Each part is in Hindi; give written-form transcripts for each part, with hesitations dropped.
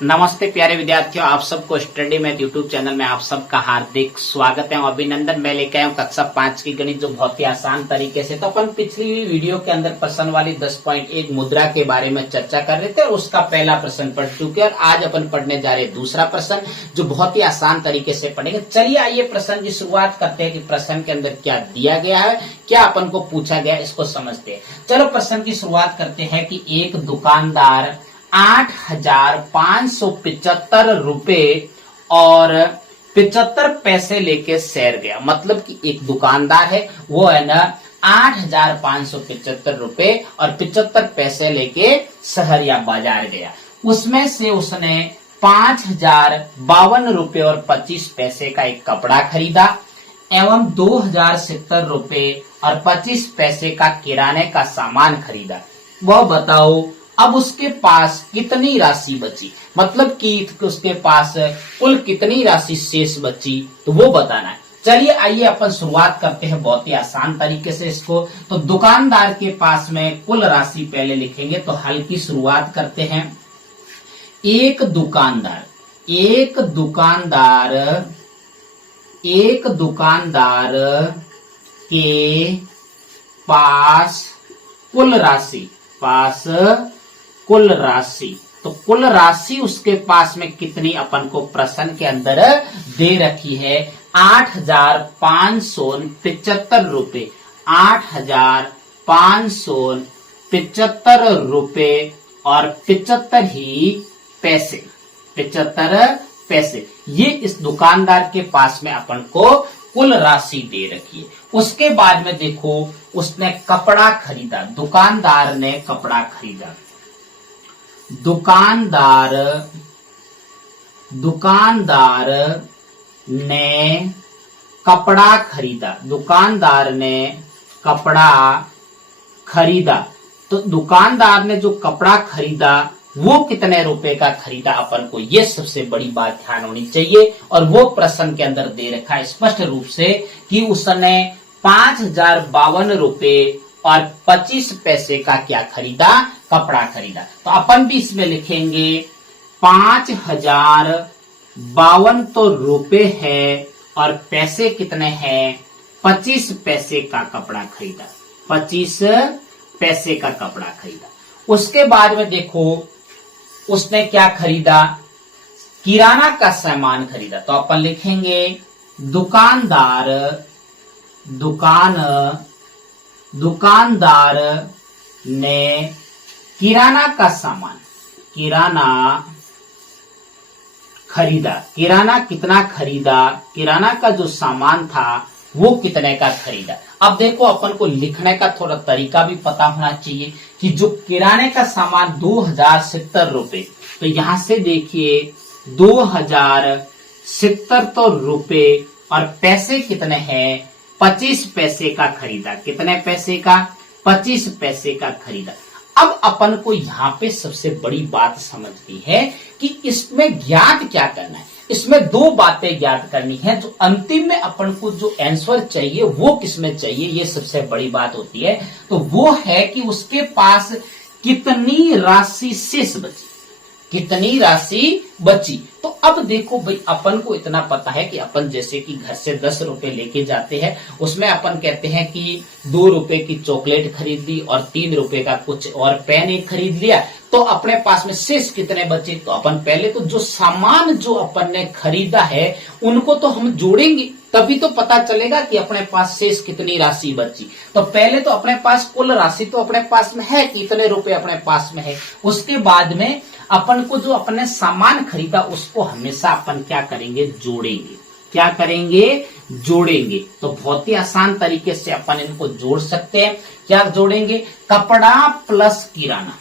नमस्ते प्यारे विद्यार्थियों, आप सबको स्टडी मैथ यूट्यूब चैनल में आप सबका हार्दिक स्वागत है और अभिनंदन। मैं लेके आया हूँ कक्षा 5 की गणित, जो बहुत ही आसान तरीके से। तो अपन पिछली वीडियो के अंदर प्रश्न वाली 10.1 मुद्रा के बारे में चर्चा कर रहे थे और उसका पहला प्रश्न पढ़ चुके और आज अपन पढ़ने जा रहे हैं दूसरा प्रश्न, जो बहुत ही आसान तरीके से पढ़ेंगे। चलिए आइए प्रश्न की शुरुआत करते हैं कि प्रश्न के अंदर क्या दिया गया है, क्या अपन को पूछा गया, इसको समझते हैं। चलो प्रश्न की शुरुआत करते हैं कि एक दुकानदार 8,575 रुपए और 75 पैसे लेके शहर गया। मतलब कि एक दुकानदार है, वो है ना 8,575 रुपए और 75 पैसे लेके शहर या बाजार गया। उसमें से उसने 5,052 रुपए और 25 पैसे का एक कपड़ा खरीदा एवं 2,070 रुपए और 25 पैसे का किराने का सामान खरीदा। वह बताओ अब उसके पास कितनी राशि बची, मतलब कि उसके पास कुल कितनी राशि शेष बची, तो वो बताना है। चलिए आइए अपन शुरुआत करते हैं बहुत ही आसान तरीके से इसको। तो दुकानदार के पास में कुल राशि पहले लिखेंगे, तो हल की शुरुआत करते हैं। एक दुकानदार के पास कुल राशि, तो कुल राशि उसके पास में कितनी अपन को प्रश्न के अंदर दे रखी है, 8,575 रुपए। 8,575 रुपए और 75 ही पैसे, 75 पैसे, ये इस दुकानदार के पास में अपन को कुल राशि दे रखी है। उसके बाद में देखो, उसने कपड़ा खरीदा, दुकानदार ने कपड़ा खरीदा। दुकानदार ने कपड़ा खरीदा। तो दुकानदार ने जो कपड़ा खरीदा वो कितने रुपए का खरीदा, अपन को ये सबसे बड़ी बात ध्यान होनी चाहिए। और वो प्रश्न के अंदर दे रखा है स्पष्ट रूप से कि उसने 5,052 रुपए और 25 पैसे का क्या खरीदा, कपड़ा खरीदा। तो अपन भी इसमें लिखेंगे 5,052 तो रुपए है और पैसे कितने हैं, 25 पैसे का कपड़ा खरीदा, 25 पैसे का कपड़ा खरीदा। उसके बाद में देखो, उसने क्या खरीदा, किराना का सामान खरीदा। तो अपन लिखेंगे दुकानदार ने किराना का सामान, किराना खरीदा। किराना कितना खरीदा, किराना का जो सामान था वो कितने का खरीदा। अब देखो, अपन को लिखने का थोड़ा तरीका भी पता होना चाहिए कि जो किराने का सामान 2,070 रुपए, तो यहां से देखिए 2,070 तो रुपए और पैसे कितने हैं, 25 पैसे का खरीदा। कितने पैसे का, 25 पैसे का खरीदा। अब अपन को यहाँ पे सबसे बड़ी बात समझनी है कि इसमें ज्ञात क्या करना है। इसमें दो बातें ज्ञात करनी है, जो अंतिम में अपन को जो आंसर चाहिए वो किसमें चाहिए, ये सबसे बड़ी बात होती है। तो वो है कि उसके पास कितनी राशि शेष बची, कितनी राशि बची। तो अब देखो भाई, अपन को इतना पता है कि अपन जैसे कि घर से 10 रुपए लेके जाते हैं, उसमें अपन कहते हैं कि 2 रुपए की चॉकलेट खरीद ली और 3 रुपए का कुछ और पेन एक खरीद लिया, तो अपने पास में शेष कितने बचे। तो अपन पहले तो जो सामान जो अपन ने खरीदा है उनको तो हम जोड़ेंगे, तभी तो पता चलेगा कि अपने पास शेष कितनी राशि बची। तो पहले तो अपने पास कुल राशि तो अपने पास में है, कितने रुपए अपने पास में है। उसके बाद में अपन को जो अपने सामान खरीदा उसको हमेशा अपन क्या करेंगे, जोड़ेंगे। क्या करेंगे, जोड़ेंगे। तो बहुत ही आसान तरीके से अपन इनको जोड़ सकते हैं। क्या जोड़ेंगे, कपड़ा प्लस किराना।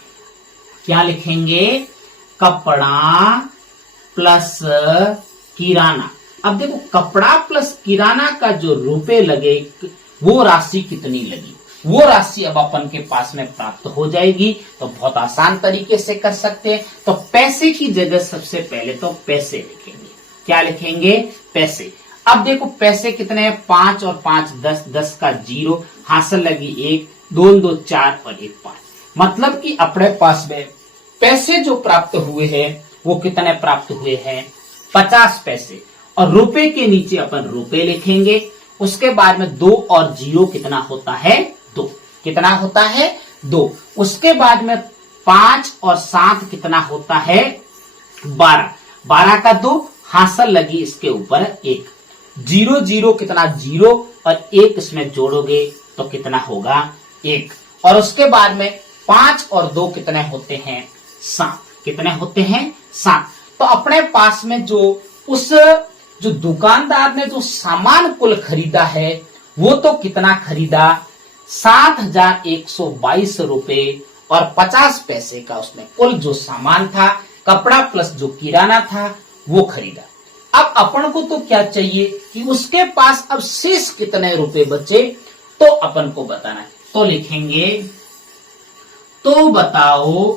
क्या लिखेंगे, कपड़ा प्लस किराना। अब देखो, कपड़ा प्लस किराना का जो रुपए लगे वो राशि कितनी लगी, वो राशि अब अपन के पास में प्राप्त हो जाएगी। तो बहुत आसान तरीके से कर सकते हैं। तो पैसे की जगह सबसे पहले तो पैसे लिखेंगे। क्या लिखेंगे, पैसे। अब देखो पैसे कितने हैं, 5 और 5 10, 10 का 0, हासिल लगी 1, 2 2 4 और 1 5। मतलब कि अपने पास में पैसे जो प्राप्त हुए हैं वो कितने प्राप्त हुए हैं 50 पैसे। और रुपए के नीचे अपन रुपए लिखेंगे, उसके बाद में 2 और 0 कितना होता है 2, कितना होता है 2। उसके बाद में 5 और 7 कितना होता है 12, 12 का 2 हासिल लगी इसके ऊपर 1, 0 0 कितना 0 और 1 इसमें जोड़ोगे तो कितना होगा 1। और उसके बाद में 5 और 2 कितने होते हैं 7, कितने होते हैं 7। तो अपने पास में जो दुकानदार ने जो सामान कुल खरीदा है वो तो कितना खरीदा 7,122 रुपए और 50 पैसे का उसने कुल जो सामान था, कपड़ा प्लस जो किराना था वो खरीदा। अब अपन को तो क्या चाहिए कि उसके पास अब शेष कितने रुपए बचे, तो अपन को बताना है। तो लिखेंगे तो बताओ,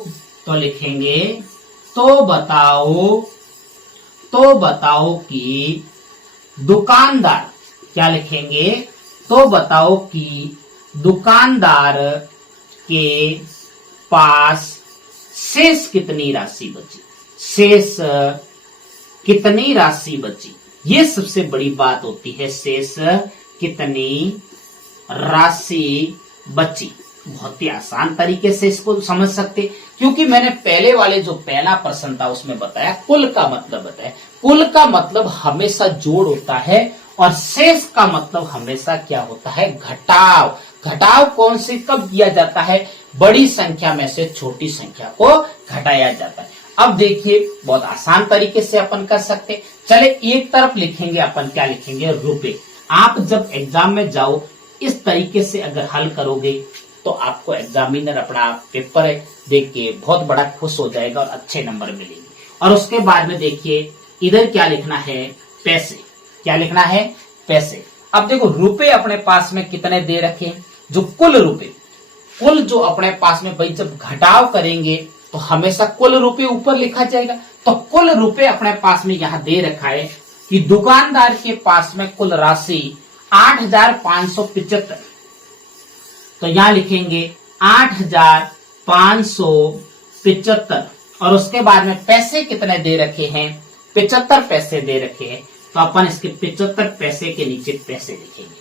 तो लिखेंगे तो बताओ कि दुकानदार, क्या लिखेंगे तो बताओ कि दुकानदार के पास शेष कितनी राशि बची, शेष कितनी राशि बची। ये सबसे बड़ी बात होती है, शेष कितनी राशि बची। बहुत ही आसान तरीके से इसको समझ सकते, क्योंकि मैंने पहले वाले जो पहला प्रश्न था उसमें बताया कुल का मतलब बताया। कुल का मतलब हमेशा जोड़ होता है और शेष का मतलब हमेशा क्या होता है घटाव। घटाव कौन से कब किया जाता है, बड़ी संख्या में से छोटी संख्या को घटाया जाता है। अब देखिए बहुत आसान तरीके से अपन कर सकते। चले एक तरफ लिखेंगे अपन, क्या लिखेंगे रुपए। आप जब एग्जाम में जाओ इस तरीके से अगर हल करोगे तो आपको एग्जामिनर अपना पेपर देख के बहुत बड़ा खुश हो जाएगा और अच्छे नंबर मिलेंगे। और उसके बाद में देखिए इधर क्या लिखना है पैसे, क्या लिखना है पैसे। अब देखो रुपए अपने पास में कितने दे रखे, जो कुल रुपए, कुल जो अपने पास में भाई जब घटाव करेंगे तो हमेशा कुल रुपए ऊपर लिखा जाएगा। तो कुल रुपए अपने पास में यहां दे रखा है कि दुकानदार के पास में कुल राशि 8,575। तो यहां लिखेंगे 8,575 और उसके बाद में पैसे कितने दे रखे हैं 75 पैसे दे रखे हैं। तो अपन इसके 75 पैसे के नीचे पैसे लिखेंगे।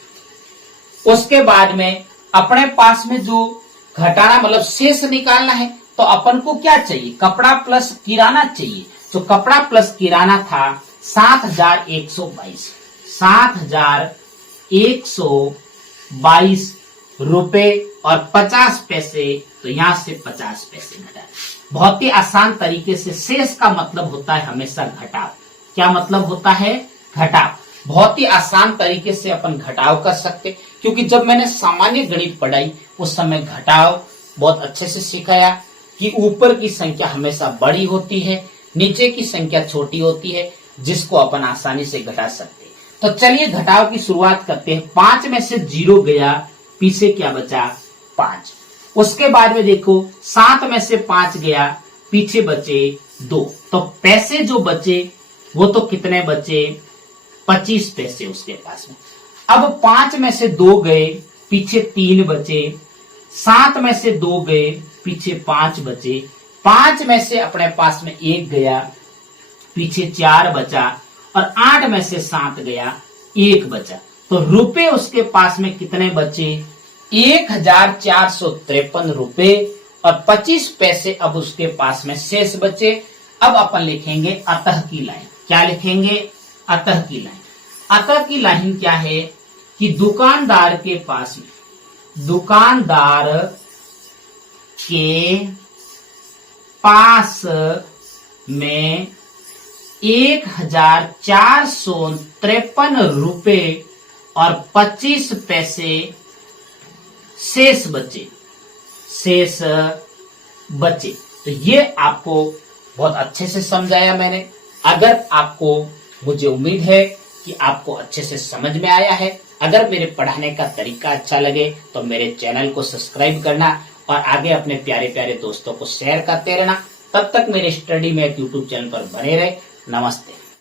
उसके बाद में अपने पास में जो घटाना मतलब शेष निकालना है तो अपन को क्या चाहिए, कपड़ा प्लस किराना चाहिए। तो कपड़ा प्लस किराना था 7,122, 7,122 रुपए और 50 पैसे। तो यहां से 50 पैसे घटा। बहुत ही आसान तरीके से शेष का मतलब होता है हमेशा घटाव। क्या मतलब होता है घटाव। बहुत ही आसान तरीके से अपन घटाव कर सकते, क्योंकि जब मैंने सामान्य गणित पढ़ाई उस समय घटाव बहुत अच्छे से सिखाया कि ऊपर की संख्या हमेशा बड़ी होती है, नीचे की संख्या छोटी होती है, जिसको अपन आसानी से घटा सकते हैं। तो चलिए घटाव की शुरुआत करते हैं। 5 में से 0 गया, पीछे क्या बचा 5। उसके बाद में देखो 7 में से 5 गया, पीछे बचे 2। तो पैसे जो बचे वो तो कितने बचे 25 पैसे उसके पास में। अब 5 में से 2 गए, पीछे 3 बचे। 7 में से 2 गए, पीछे 5 बचे। 5 में से अपने पास में 1 गया, पीछे 4 बचा। और 8 में से 7 गया, 1 बचा। तो रुपए उसके पास में कितने बचे 1,453 रुपए और 25 पैसे अब उसके पास में शेष बचे। अब अपन लिखेंगे अतः की लाइन। क्या लिखेंगे अतः की लाइन। अतः की लाइन क्या है कि दुकानदार के पास में, दुकानदार के पास में 1,453 रुपए और 25 पैसे शेष बचे, शेष बचे। तो ये आपको बहुत अच्छे से समझाया मैंने। अगर आपको, मुझे उम्मीद है कि आपको अच्छे से समझ में आया है। अगर मेरे पढ़ाने का तरीका अच्छा लगे तो मेरे चैनल को सब्सक्राइब करना और आगे अपने प्यारे प्यारे दोस्तों को शेयर करते रहना। तब तक मेरे स्टडी में यूट्यूब चैनल पर बने रहे। नमस्ते।